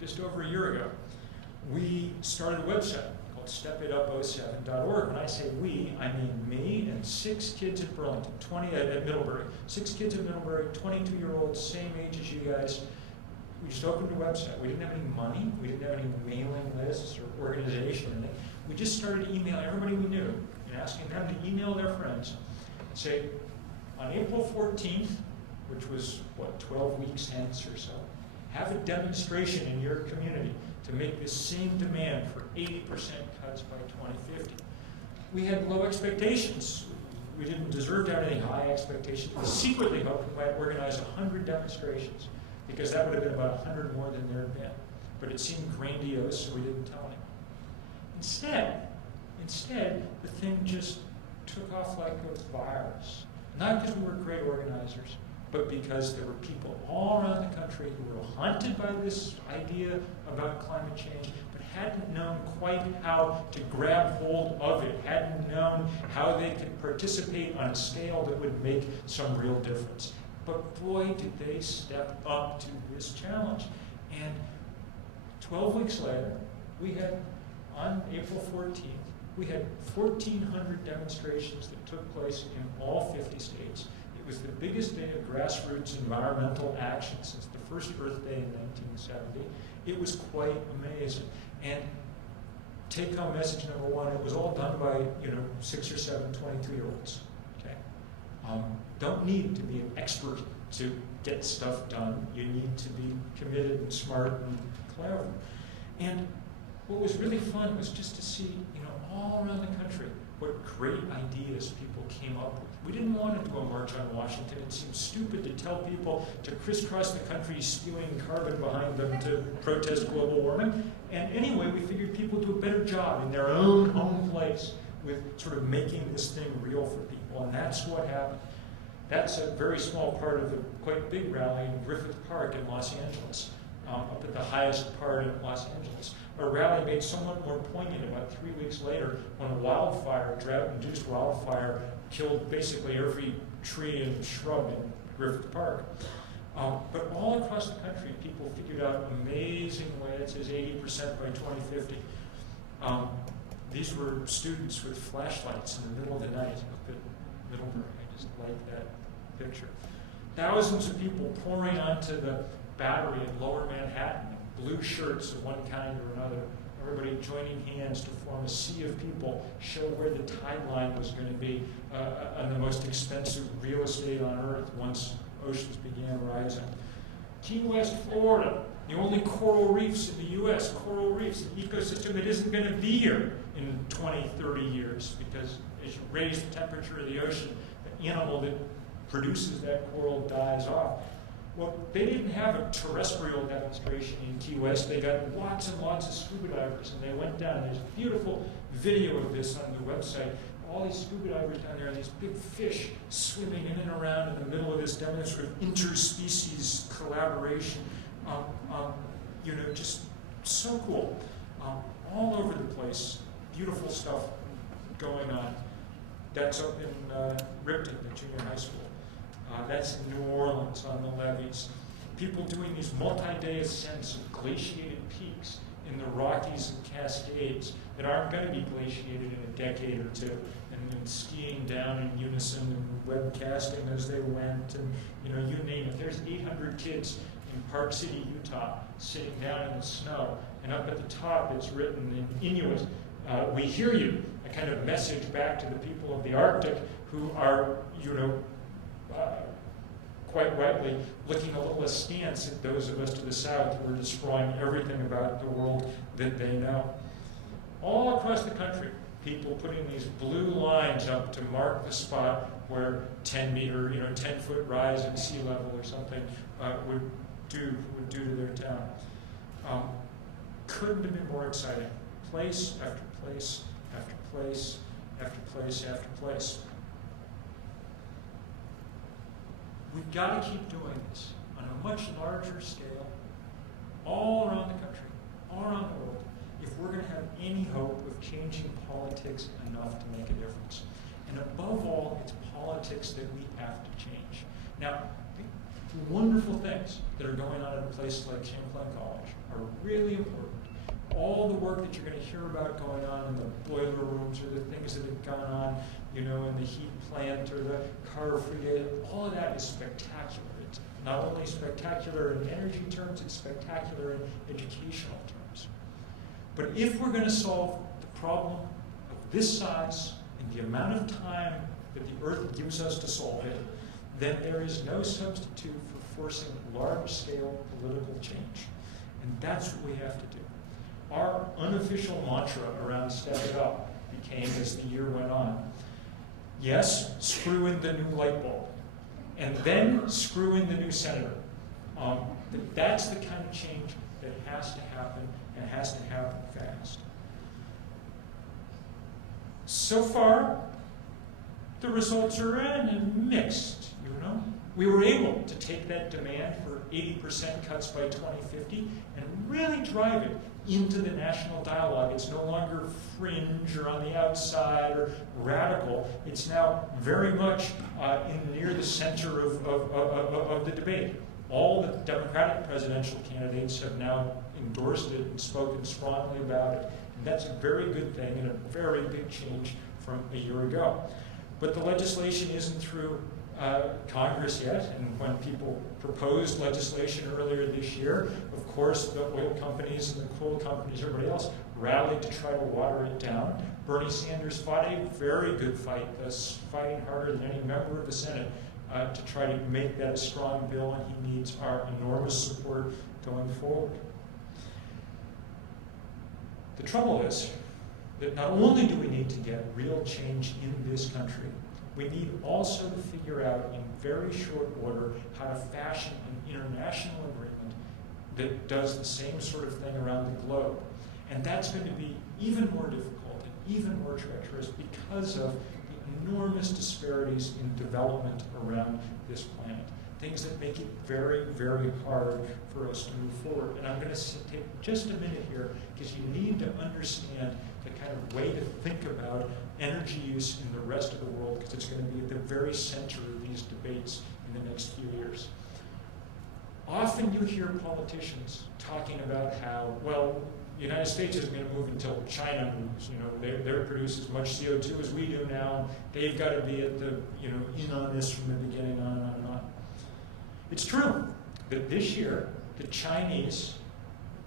just over a year ago, we started a website called stepitup07.org. When I say we, I mean me and 6 kids at Burlington, 20 at Middlebury. 6 kids at Middlebury, 22-year-olds, same age as you guys. We just opened a website. We didn't have any money. We didn't have any mailing lists or organization in it. We just started emailing everybody we knew and asking them to email their friends and say, on April 14th, which was, 12 weeks hence or so, have a demonstration in your community to make this same demand for 80% cuts by 2050. We had low expectations. We didn't deserve to have any high expectations. We secretly hoped we might organize 100 demonstrations, because that would have been about 100 more than there had been. But it seemed grandiose, so we didn't tell anyone. Instead, the thing just took off like a virus. Not because we were great organizers, but because there were people all around the country who were haunted by this idea about climate change, but hadn't known quite how to grab hold of it, hadn't known how they could participate on a scale that would make some real difference. But boy, did they step up to this challenge. And 12 weeks later, we had, on April 14th, we had 1,400 demonstrations that took place in all 50 states. It was the biggest day of grassroots environmental action since the first Earth Day in 1970. It was quite amazing. And take-home message number one, it was all done by 6 or 7 22-year-olds. Okay? Don't need to be an expert to get stuff done. You need to be committed and smart and clever. And what was really fun was just to see, all around the country, what great ideas people came up with. We didn't want to do a march on Washington. It seemed stupid to tell people to crisscross the country spewing carbon behind them to protest global warming. And anyway, we figured people do a better job in their own home place with sort of making this thing real for people. And that's what happened. That's a very small part of the quite big rally in Griffith Park in Los Angeles, up at the highest part of Los Angeles. A rally made somewhat more poignant about 3 weeks later when a wildfire, drought-induced wildfire, killed basically every tree and shrub in Griffith Park. But all across the country, people figured out amazing ways. It says 80% by 2050. These were students with flashlights in the middle of the night up at Middlebury. I just like that picture. Thousands of people pouring onto the Battery in Lower Manhattan, blue shirts of one kind or another, everybody joining hands to form a sea of people, show where the timeline was going to be on the most expensive real estate on Earth once oceans began rising. Key West, Florida, the only coral reefs in the U.S., coral reefs, an ecosystem that isn't going to be here in 20, 30 years, because as you raise the temperature of the ocean, the animal that produces that coral dies off. Well, they didn't have a terrestrial demonstration in Key West. They got lots and lots of scuba divers, and they went down. There's a beautiful video of this on the website. All these scuba divers down there, and these big fish swimming in and around in the middle of this demonstration, interspecies collaboration. Just so cool. All over the place, beautiful stuff going on. That's up in Ripton, the junior high school. That's in New Orleans on the levees. People doing these multi-day ascents of glaciated peaks in the Rockies and Cascades that aren't going to be glaciated in a decade or two, and skiing down in unison and webcasting as they went, and you name it. There's 800 kids in Park City, Utah, sitting down in the snow, and up at the top it's written in Inuit, "We hear you," a kind of message back to the people of the Arctic who are, quite rightly, looking a little askance at those of us to the south who are destroying everything about the world that they know. All across the country, people putting these blue lines up to mark the spot where 10-foot rise in sea level or something would do to their town. Couldn't have been more exciting. Place after place after place after place after place. We've got to keep doing this on a much larger scale, all around the country, all around the world, if we're going to have any hope of changing politics enough to make a difference. And above all, it's politics that we have to change. Now, wonderful things that are going on at a place like Champlain College are really important. All the work that you're going to hear about going on in the boiler rooms, or the things that have gone on, in the heat plant or the car frigate, all of that is spectacular. It's not only spectacular in energy terms, it's spectacular in educational terms. But if we're going to solve the problem of this size in the amount of time that the Earth gives us to solve it, then there is no substitute for forcing large-scale political change. And that's what we have to do. Our unofficial mantra around Step It Up became, as the year went on, yes, screw in the new light bulb, and then screw in the new senator. That's the kind of change that has to happen, and has to happen fast. So far, the results are mixed, We were able to take that demand for 80% cuts by 2050 and really drive it into the national dialogue. It's no longer fringe or on the outside or radical. It's now very much near the center of the debate. All the Democratic presidential candidates have now endorsed it and spoken strongly about it. And that's a very good thing and a very big change from a year ago. But the legislation isn't through Congress yet, and when people proposed legislation earlier this year, of course the oil companies and the coal companies, everybody else, rallied to try to water it down. Bernie Sanders fought a very good fight, thus fighting harder than any member of the Senate to try to make that a strong bill, and he needs our enormous support going forward. The trouble is that not only do we need to get real change in this country, we need also to figure out in very short order how to fashion an international agreement that does the same sort of thing around the globe. And that's going to be even more difficult and even more treacherous because of the enormous disparities in development around this planet. Things that make it very, very hard for us to move forward. And I'm going to take just a minute here because you need to understand the kind of way to think about energy use in the rest of the world, because it's going to be at the very center of these debates in the next few years. Often you hear politicians talking about how, well, the United States isn't going to move until China moves. They produce as much CO2 as we do now. They've got to be at the, in on this from the beginning, on and on and on. It's true that this year, the Chinese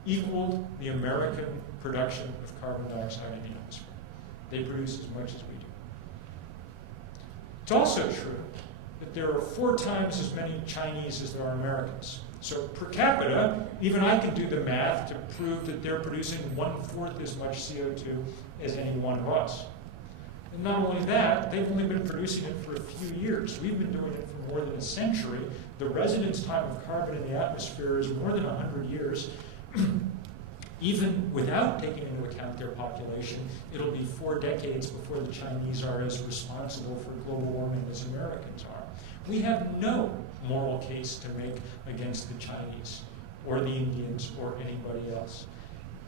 equaled the American production of carbon dioxide in the atmosphere. They produce as much as we do. It's also true that there are 4 times as many Chinese as there are Americans. So per capita, even I can do the math to prove that they're producing 1/4 as much CO2 as any one of us. And not only that, they've only been producing it for a few years. We've been doing it for more than a century. The residence time of carbon in the atmosphere is more than 100 years. Even without taking into account their population, it'll be 4 decades before the Chinese are as responsible for global warming as Americans are. We have no moral case to make against the Chinese or the Indians or anybody else.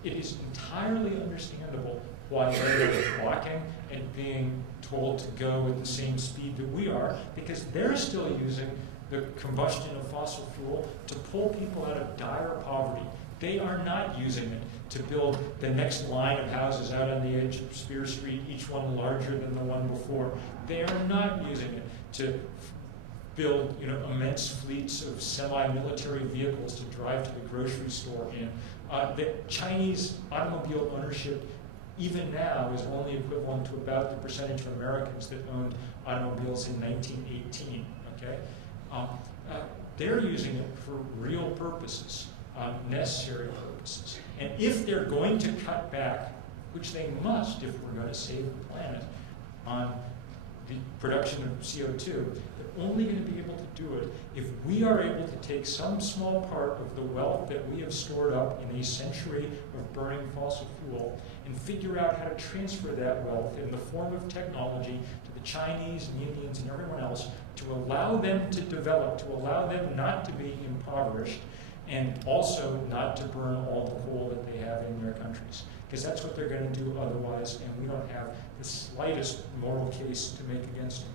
It is entirely understandable why they're walking and being told to go at the same speed that we are, because they're still using the combustion of fossil fuel to pull people out of dire poverty. They are not using it to build the next line of houses out on the edge of Spear Street, each one larger than the one before. They are not using it to build immense fleets of semi-military vehicles to drive to the grocery store in. The Chinese automobile ownership, even now, is only equivalent to about the percentage of Americans that owned automobiles in 1918. Okay? They're using it for real purposes. Necessary purposes. And if they're going to cut back, which they must if we're going to save the planet, on the production of CO2, they're only going to be able to do it if we are able to take some small part of the wealth that we have stored up in a century of burning fossil fuel and figure out how to transfer that wealth in the form of technology to the Chinese and the Indians and everyone else to allow them to develop, to allow them not to be impoverished, and also not to burn all the coal that they have in their countries. Because that's what they're going to do otherwise, and we don't have the slightest moral case to make against them.